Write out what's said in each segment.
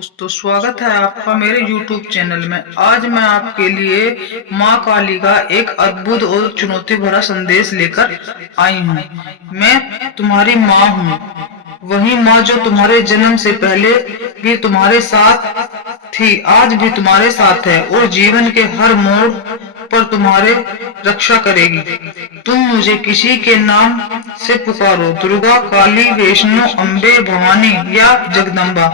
दोस्तों, स्वागत है आपका मेरे YouTube चैनल में। आज मैं आपके लिए माँ काली का एक अद्भुत और चुनौती भरा संदेश लेकर आई हूँ। मैं तुम्हारी माँ हूँ, वही माँ जो तुम्हारे जन्म से पहले भी तुम्हारे साथ थी, आज भी तुम्हारे साथ है और जीवन के हर मोड़ पर तुम्हारे रक्षा करेगी। तुम मुझे किसी के नाम से पुकारो, दुर्गा, काली, वैष्णो, अम्बे, भवानी या जगदम्बा,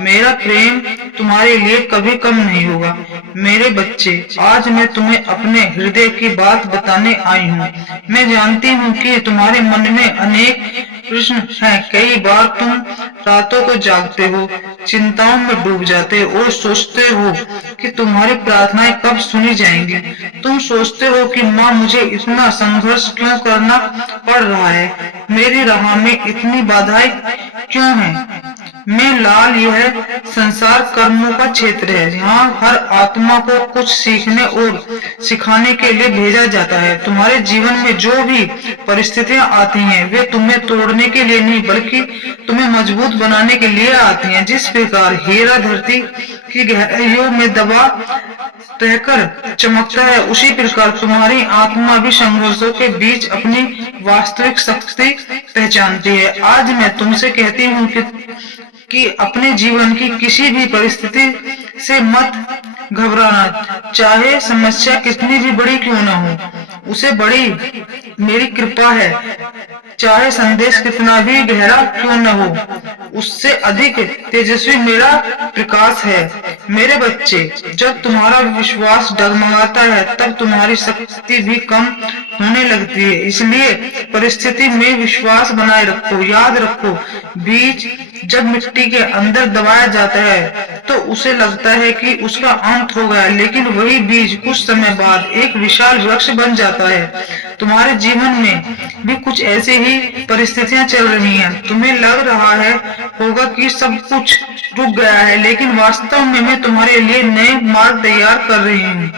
मेरा प्रेम तुम्हारे लिए कभी कम नहीं होगा। मेरे बच्चे, आज मैं तुम्हें अपने हृदय की बात बताने आई हूँ। मैं जानती हूँ कि तुम्हारे मन में अनेक प्रश्न हैं। कई बार तुम रातों को जागते हो, चिंताओं में डूब जाते हो और सोचते हो कि तुम्हारी प्रार्थनाएं कब सुनी जाएंगी। तुम सोचते हो कि माँ, मुझे इतना संघर्ष क्यों करना पड़ रहा है, मेरी राह में इतनी बाधाएं क्यों हैं। में लाल, यह संसार कर्मों का क्षेत्र है, जहाँ हर आत्मा को कुछ सीखने और सिखाने के लिए भेजा जाता है। तुम्हारे जीवन में जो भी परिस्थितियां आती हैं, वे तुम्हें तोड़ने के लिए नहीं बल्कि तुम्हें मजबूत बनाने के लिए आती हैं। जिस प्रकार हीरा धरती की गहराइयों में दबा रहकर चमकता है, उसी प्रकार तुम्हारी आत्मा भी संघर्षों के बीच अपनी वास्तविक शक्ति पहचानती है। आज मैं तुमसे कहती हूँ कि अपने जीवन की किसी भी परिस्थिति से मत घबराना, चाहे समस्या कितनी भी बड़ी क्यों न हो, उसे बड़ी मेरी कृपा है। चाहे संदेश कितना भी गहरा क्यों न हो, उससे अधिक तेजस्वी मेरा प्रकाश है। मेरे बच्चे, जब तुम्हारा विश्वास डगमगाता है, तब तुम्हारी शक्ति भी कम होने लगती है। इसलिए परिस्थिति में विश्वास बनाए रखो। याद रखो, बीज जब मिट्टी के अंदर दबाया जाता है तो उसे लगता है कि उसका अंत हो गया, लेकिन वही बीज कुछ समय बाद एक विशाल वृक्ष बन जाता है। तुम्हारे जीवन में भी कुछ ऐसे ही परिस्थितियां चल रही हैं। तुम्हें लग रहा है होगा कि सब कुछ रुक गया है, लेकिन वास्तव में मैं तुम्हारे लिए नए मार्ग तैयार कर रही हूँ।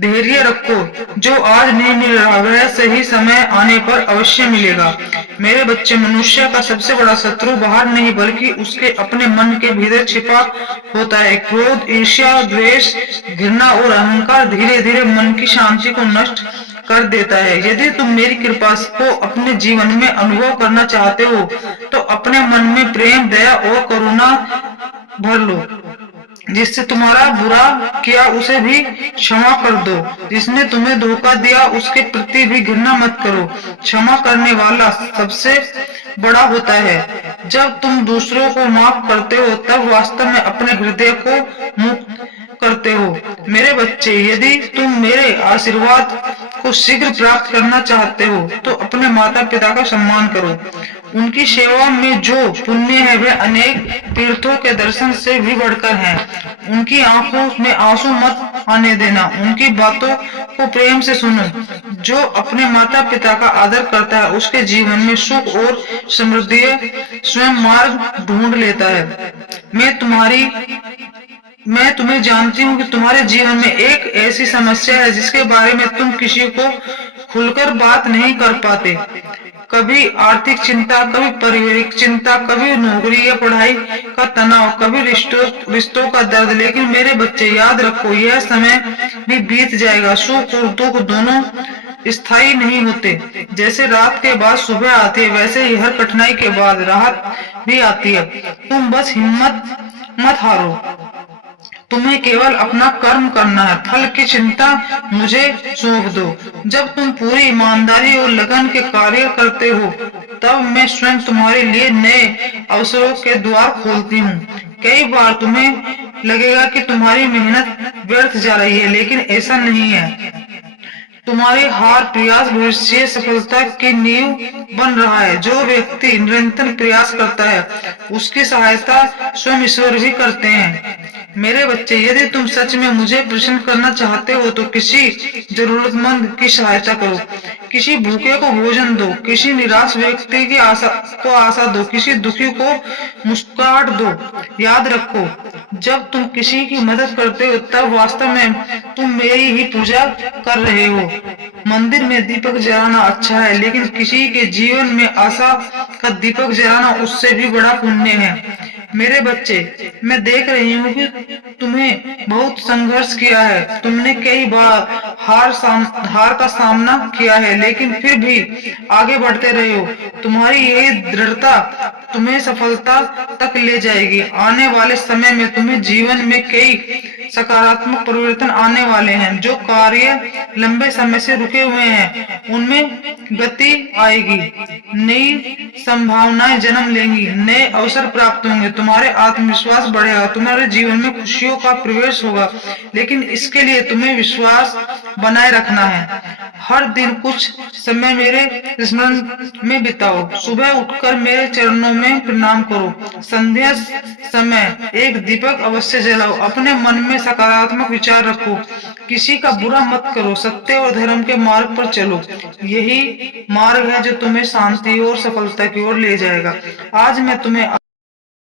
धैर्य रखो, जो आज नहीं मिल रहा वह सही समय आने पर अवश्य मिलेगा। मेरे बच्चे, मनुष्य का सबसे बड़ा शत्रु बाहर नहीं बल्कि उसके अपने मन के भीतर छिपा होता है। क्रोध, ईर्ष्या, द्वेष, घृणा और अहंकार धीरे धीरे मन की शांति को नष्ट कर देता है। यदि तुम मेरी कृपा को अपने जीवन में अनुभव करना चाहते हो तो अपने मन में प्रेम, दया और करुणा भर लो। जिससे तुम्हारा बुरा किया उसे भी क्षमा कर दो। जिसने तुम्हें धोखा दिया उसके प्रति भी घृणा मत करो। क्षमा करने वाला सबसे बड़ा होता है। जब तुम दूसरों को माफ करते हो तब वास्तव में अपने हृदय को मुक्त करते हो। मेरे बच्चे, यदि तुम मेरे आशीर्वाद को शीघ्र प्राप्त करना चाहते हो तो अपने माता पिता का सम्मान करो। उनकी सेवा में जो पुण्य है वह अनेक तीर्थों के दर्शन से भी बढ़कर है। उनकी आंखों में आंसू मत आने देना, उनकी बातों को प्रेम से सुनो। जो अपने माता पिता का आदर करता है उसके जीवन में सुख और समृद्धि स्वयं मार्ग ढूंढ लेता है। मैं तुम्हें जानती हूँ कि तुम्हारे जीवन में एक ऐसी समस्या है जिसके बारे में तुम किसी को खुलकर बात नहीं कर पाते। कभी आर्थिक चिंता, कभी पारिवारिक चिंता, कभी नौकरी या पढ़ाई का तनाव, कभी रिश्तों का दर्द। लेकिन मेरे बच्चे, याद रखो, यह समय भी बीत जाएगा। सुख और दुख दोनों स्थायी नहीं होते। जैसे रात के बाद सुबह आती है, वैसे ही हर कठिनाई के बाद राहत भी आती है। तुम बस हिम्मत मत हारो। तुम्हें केवल अपना कर्म करना है, फल की चिंता मुझे सौंप दो। जब तुम पूरी ईमानदारी और लगन के कार्य करते हो तब मैं स्वयं तुम्हारे लिए नए अवसरों के द्वार खोलती हूँ। कई बार तुम्हें लगेगा कि तुम्हारी मेहनत व्यर्थ जा रही है, लेकिन ऐसा नहीं है। तुम्हारे हर प्रयास भविष्य सफलता की नींव बन रहा है। जो व्यक्ति निरंतर प्रयास करता है उसकी सहायता स्वयं ईश्वर भी करते हैं। मेरे बच्चे, यदि तुम सच में मुझे प्रसन्न करना चाहते हो तो किसी जरूरतमंद की सहायता करो, किसी भूखे को भोजन दो, किसी निराश व्यक्ति की आशा दो, किसी दुखी को मुस्कुराहट दो। याद रखो, जब तुम किसी की मदद करते हो तब वास्तव में तुम मेरी ही पूजा कर रहे हो। मंदिर में दीपक जलाना अच्छा है, लेकिन किसी के जीवन में आशा का दीपक जलाना उससे भी बड़ा पुण्य है। मेरे बच्चे, मैं देख रही हूँ कि तुम्हें बहुत संघर्ष किया है। तुमने कई बार हार का सामना किया है, लेकिन फिर भी आगे बढ़ते रहे हो। तुम्हारी यही दृढ़ता तुम्हें सफलता तक ले जाएगी। आने वाले समय में तुम्हें जीवन में कई सकारात्मक परिवर्तन आने वाले हैं। जो कार्य लंबे समय से रुके हुए हैं, उनमें गति आएगी। नई संभावनाएं जन्म लेंगी, नए अवसर प्राप्त होंगे, तुम्हारे आत्मविश्वास बढ़ेगा, तुम्हारे जीवन में खुशियों का प्रवेश होगा। लेकिन इसके लिए तुम्हें विश्वास बनाए रखना है। हर दिन कुछ समय मेरे स्मरण में बिताओ। सुबह उठकर मेरे चरणों में प्रणाम करो। संध्या समय एक दीपक अवश्य जलाओ। अपने मन में सकारात्मक विचार रखो। किसी का बुरा मत करो। सत्य और धर्म के मार्ग पर चलो। यही मार्ग है जो तुम्हें शांति और सफलता की ओर ले जाएगा। आज मैं तुम्हें